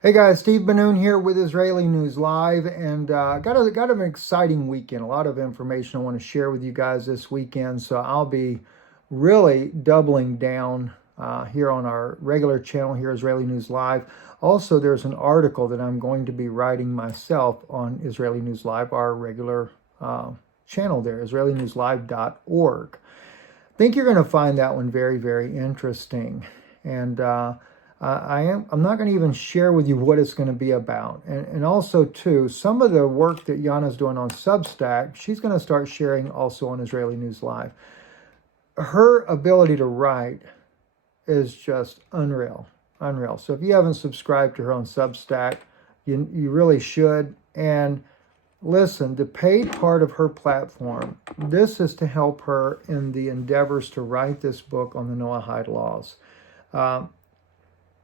Hey guys, Steve Benoon here with Israeli News Live, and got an exciting weekend. A lot of information I want to share with you guys this weekend. So I'll be really doubling down here on our regular channel here, Israeli News Live. Also, there's an article that I'm going to be writing myself on Israeli News Live, our regular channel there, IsraeliNewsLive.org. I think you're going to find that one very, very interesting. And I'm not going to even share with you what it's going to be about. And also, too, some of the work that Yana's doing on Substack, she's going to start sharing also on Israeli News Live. Her ability to write is just unreal, unreal. So if you haven't subscribed to her on Substack, you really should. And listen, the paid part of her platform, this is to help her in the endeavors to write this book on the Noahide laws. Um,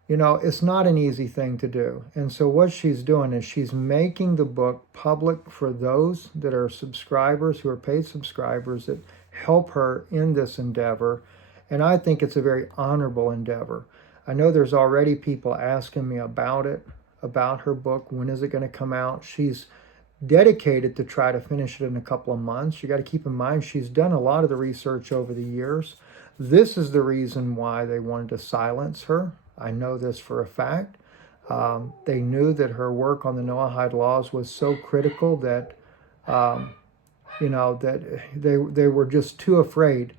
it's not an easy thing to do. And so what she's doing is she's making the book public for those that are subscribers, who are paid subscribers, that help her in this endeavor. And I think it's a very honorable endeavor. I know there's already people asking me about it, about her book. When is it going to come out? She's dedicated to try to finish it in a couple of months. You got to keep in mind she's done a lot of the research over the years. This is the reason why they wanted to silence her. I know this for a fact. They knew that her work on the Noahide laws was so critical that, that they were just too afraid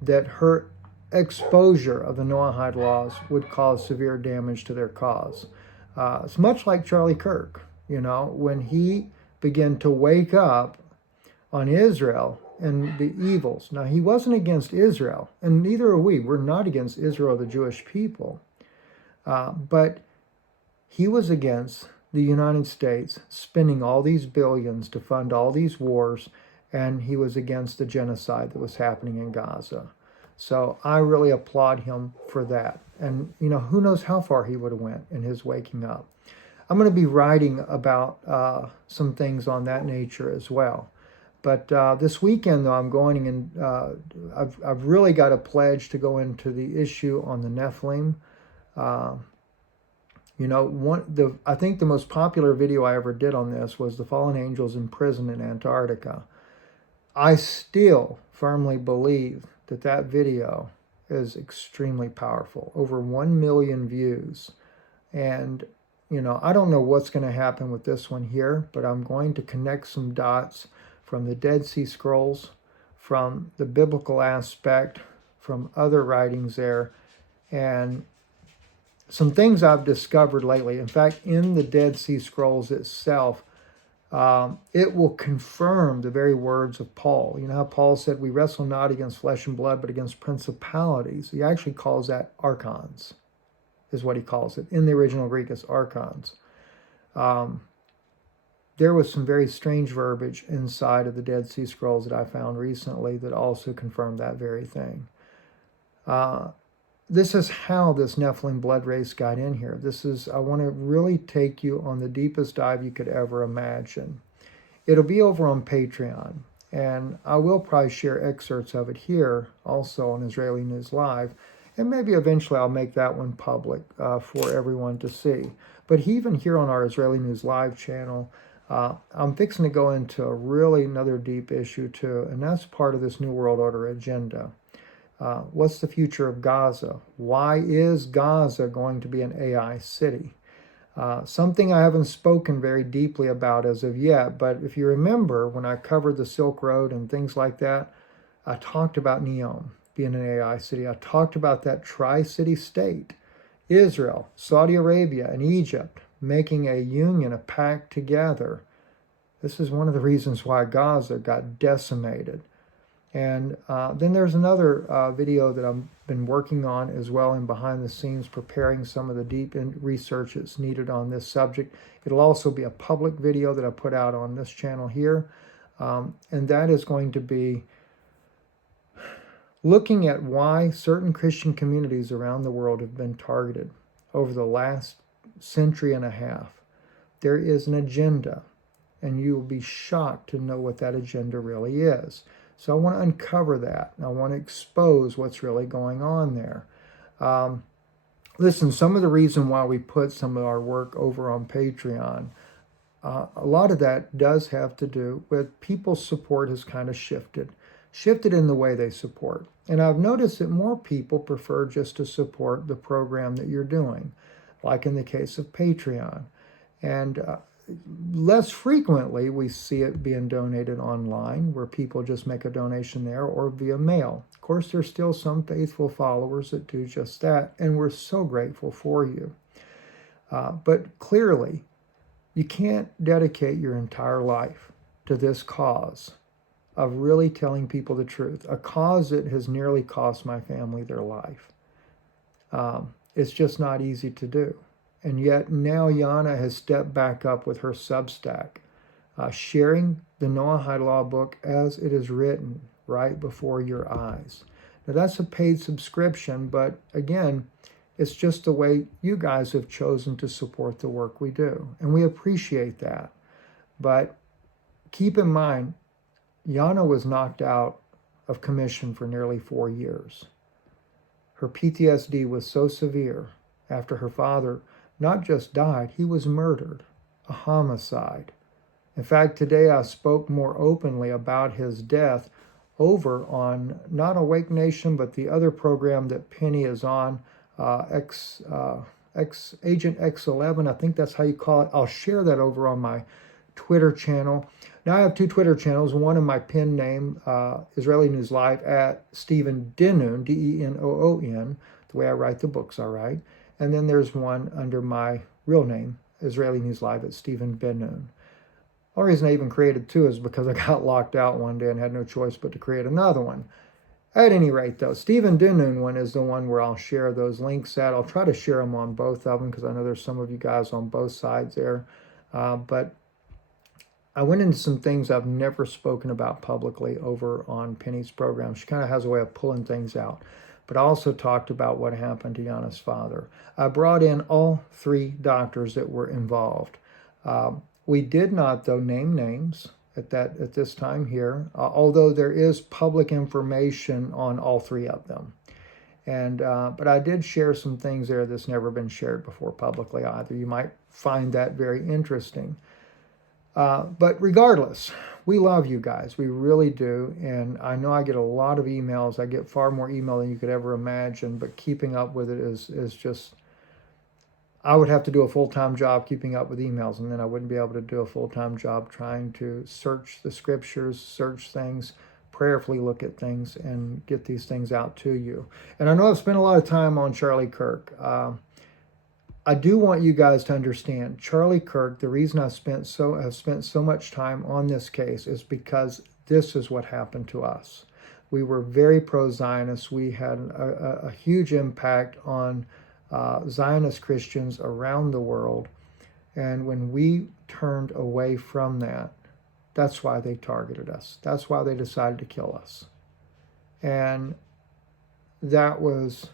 that her exposure of the Noahide laws would cause severe damage to their cause. It's much like Charlie Kirk, when he began to wake up on Israel and the evils. Now, he wasn't against Israel, and neither are we. We're not against Israel, the Jewish people. But he was against the United States spending all these billions to fund all these wars, and he was against the genocide that was happening in Gaza. So I really applaud him for that. And, who knows how far he would have went in his waking up. I'm going to be writing about some things on that nature as well. But this weekend, though, I'm going and I've really got a pledge to go into the issue on the Nephilim. I think the most popular video I ever did on this was the fallen angels in prison in Antarctica. I still firmly believe that that video is extremely powerful. Over 1 million views. And, I don't know what's going to happen with this one here, but I'm going to connect some dots from the Dead Sea Scrolls, from the biblical aspect, from other writings there, and some things I've discovered lately. In fact, in the Dead Sea Scrolls itself, it will confirm the very words of Paul. You know how Paul said, we wrestle not against flesh and blood, but against principalities. He actually calls that archons, is what he calls it. In the original Greek, it's archons. There was some very strange verbiage inside of the Dead Sea Scrolls that I found recently that also confirmed that very thing. This is how this Nephilim blood race got in here. I want to really take you on the deepest dive you could ever imagine. It'll be over on Patreon, and I will probably share excerpts of it here also on Israeli News Live, and maybe eventually I'll make that one public for everyone to see. But even here on our Israeli News Live channel, I'm fixing to go into another deep issue too, and that's part of this New World Order agenda. What's the future of Gaza? Why is Gaza going to be an AI city? Something I haven't spoken very deeply about as of yet, but if you remember when I covered the Silk Road and things like that, I talked about Neom being an AI city. I talked about that tri-city state, Israel, Saudi Arabia, and Egypt making a union, a pact together. This is one of the reasons why Gaza got decimated. And then there's another video that I've been working on as well, and behind the scenes preparing some of the deep research that's needed on this subject. It'll also be a public video that I put out on this channel here. And that is going to be looking at why certain Christian communities around the world have been targeted over the last century and a half. There is an agenda, and you will be shocked to know what that agenda really is. So I want to uncover that. I want to expose what's really going on there. Listen, some of the reason why we put some of our work over on Patreon, a lot of that does have to do with people's support has kind of shifted in the way they support. And I've noticed that more people prefer just to support the program that you're doing, like in the case of Patreon. And less frequently, we see it being donated online, where people just make a donation there, or via mail. Of course, there's still some faithful followers that do just that, and we're so grateful for you. But clearly, you can't dedicate your entire life to this cause of really telling people the truth, a cause that has nearly cost my family their life. It's just not easy to do. And yet now Yana has stepped back up with her Substack, sharing the Noahide Law book as it is written right before your eyes. Now that's a paid subscription, but again, it's just the way you guys have chosen to support the work we do. And we appreciate that. But keep in mind, Yana was knocked out of commission for nearly 4 years. Her PTSD was so severe after her father not just died, he was murdered, a homicide. In fact, today I spoke more openly about his death over on not Awake Nation, but the other program that Penny is on, Agent X11, I think that's how you call it. I'll share that over on my Twitter channel. Now I have 2 Twitter channels, one in my pen name, Israeli News Live, at Stephen Denoon, Denoon, the way I write the books, all right. And then there's one under my real name, Israeli News Live, at Stephen Ben-Nun. The only reason I even created 2 is because I got locked out one day and had no choice but to create another one. At any rate, though, Stephen Ben-Nun one is the one where I'll share those links at. I'll try to share them on both of them because I know there's some of you guys on both sides there. But I went into some things I've never spoken about publicly over on Penny's program. She kind of has a way of pulling things out. But I also talked about what happened to Yana's father. I brought in all 3 doctors that were involved. We did not, though, name names at this time here, although there is public information on all 3 of them. And but I did share some things there that's never been shared before publicly either. You might find that very interesting. But regardless, we love you guys. We really do. And I know I get a lot of emails. I get far more email than you could ever imagine. But keeping up with it is just, I would have to do a full-time job keeping up with emails. And then I wouldn't be able to do a full-time job trying to search the scriptures, search things, prayerfully look at things, and get these things out to you. And I know I've spent a lot of time on Charlie Kirk. I do want you guys to understand, Charlie Kirk, the reason I've spent so much time on this case is because this is what happened to us. We were very pro-Zionist. We had a huge impact on Zionist Christians around the world. And when we turned away from that, that's why they targeted us. That's why they decided to kill us. And that was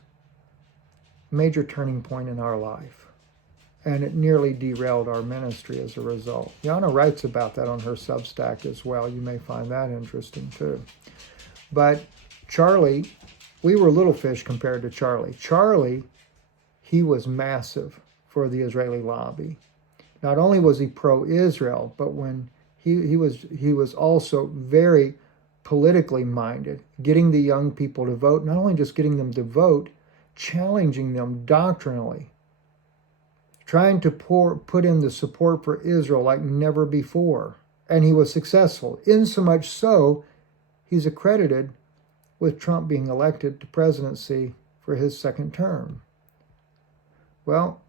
a major turning point in our life. And it nearly derailed our ministry as a result. Yana writes about that on her Substack as well. You may find that interesting too. But Charlie, we were little fish compared to Charlie. Charlie, he was massive for the Israeli lobby. Not only was he pro-Israel, but when he was also very politically minded, getting the young people to vote, not only just getting them to vote, challenging them doctrinally, trying to put in the support for Israel like never before. And he was successful, insomuch so he's accredited with Trump being elected to presidency for his 2nd term. Well,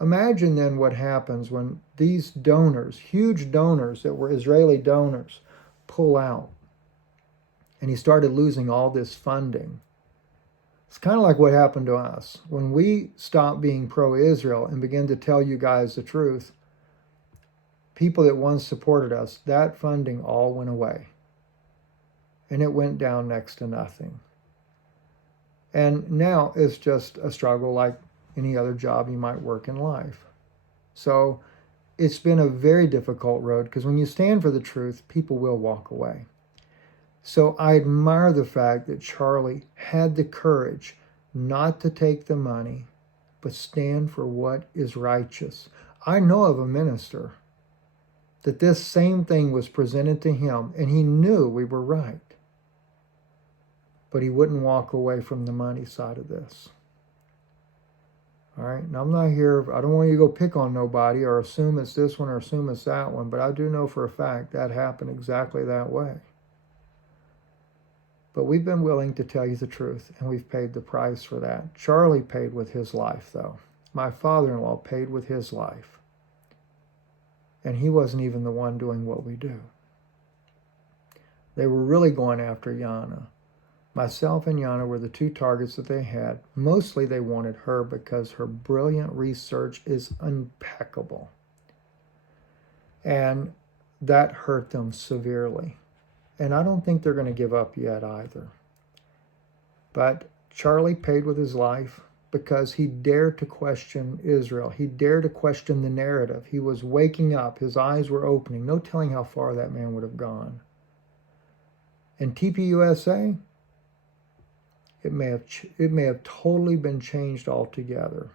imagine then what happens when these donors, huge donors that were Israeli donors, pull out. And he started losing all this funding. It's kind of like what happened to us. When we stopped being pro-Israel and began to tell you guys the truth, people that once supported us, that funding all went away. And it went down next to nothing. And now it's just a struggle like any other job you might work in life. So it's been a very difficult road because when you stand for the truth, people will walk away. So I admire the fact that Charlie had the courage not to take the money, but stand for what is righteous. I know of a minister that this same thing was presented to him, and he knew we were right. But he wouldn't walk away from the money side of this. All right, now I'm not here, I don't want you to go pick on nobody or assume it's this one or assume it's that one, but I do know for a fact that happened exactly that way. But we've been willing to tell you the truth, and we've paid the price for that. Charlie paid with his life, though. My father-in-law paid with his life. And he wasn't even the one doing what we do. They were really going after Yana. Myself and Yana were the two targets that they had. Mostly they wanted her because her brilliant research is impeccable. And that hurt them severely. And I don't think they're going to give up yet either. But Charlie paid with his life because he dared to question Israel. He dared to question the narrative. He was waking up. His eyes were opening. No telling how far that man would have gone. And TPUSA, it may have totally been changed altogether.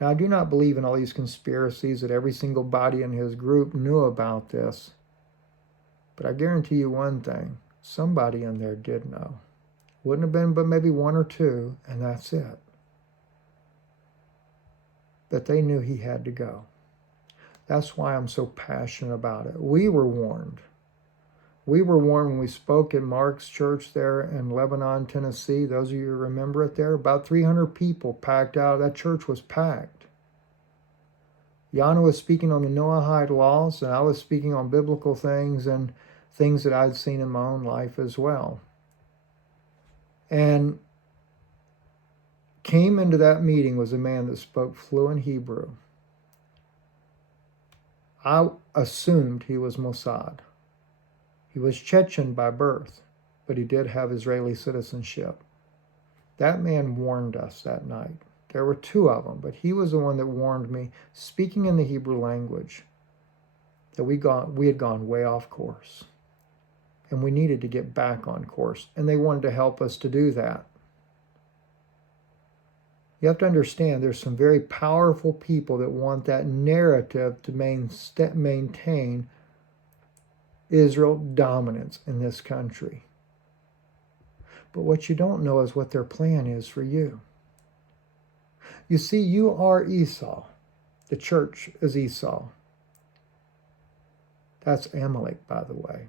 Now, I do not believe in all these conspiracies that every single body in his group knew about this. But I guarantee you one thing, somebody in there did know. Wouldn't have been but maybe one or two, and that's it. But they knew he had to go. That's why I'm so passionate about it. We were warned. We were warned when we spoke at Mark's church there in Lebanon, Tennessee. Those of you who remember it there, about 300 people packed out. That church was packed. Yana was speaking on the Noahide laws, and I was speaking on biblical things and things that I'd seen in my own life as well. And came into that meeting was a man that spoke fluent Hebrew. I assumed he was Mossad. He was Chechen by birth, but he did have Israeli citizenship. That man warned us that night. There were two of them, but he was the one that warned me, speaking in the Hebrew language, that we had gone way off course. And we needed to get back on course. And they wanted to help us to do that. You have to understand there's some very powerful people that want that narrative to maintain Israel dominance in this country. But what you don't know is what their plan is for you. You see, you are Esau. The church is Esau. That's Amalek, by the way.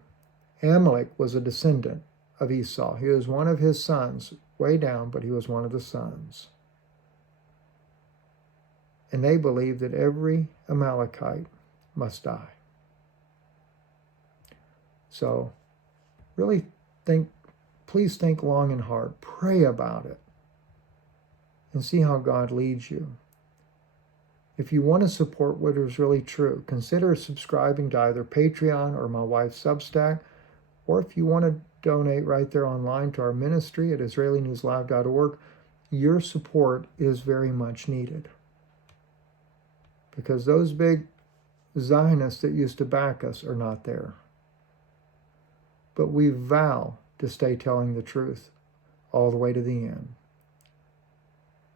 Amalek was a descendant of Esau. He was one of his sons, way down, but he was one of the sons. And they believed that every Amalekite must die. So, really please think long and hard. Pray about it. And see how God leads you. If you want to support what is really true, consider subscribing to either Patreon or my wife's Substack. Or if you want to donate right there online to our ministry at IsraeliNewsLive.org, your support is very much needed. Because those big Zionists that used to back us are not there. But we vow to stay telling the truth all the way to the end.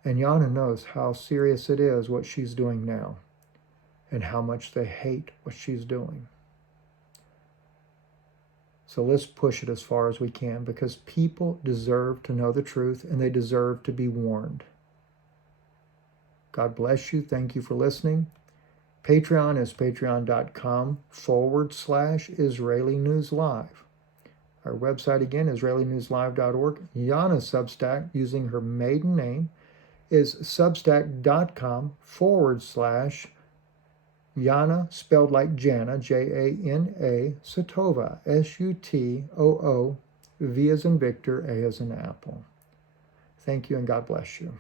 And Yana knows how serious it is what she's doing now and how much they hate what she's doing. So let's push it as far as we can because people deserve to know the truth and they deserve to be warned. God bless you. Thank you for listening. Patreon is patreon.com/Israeli News Live. Our website again, IsraeliNewsLive.org. Yana's Substack, using her maiden name, is substack.com/Yana, spelled like Jana, Jana, Sutova, Sutoo, V as in Victor, A as in Apple. Thank you and God bless you.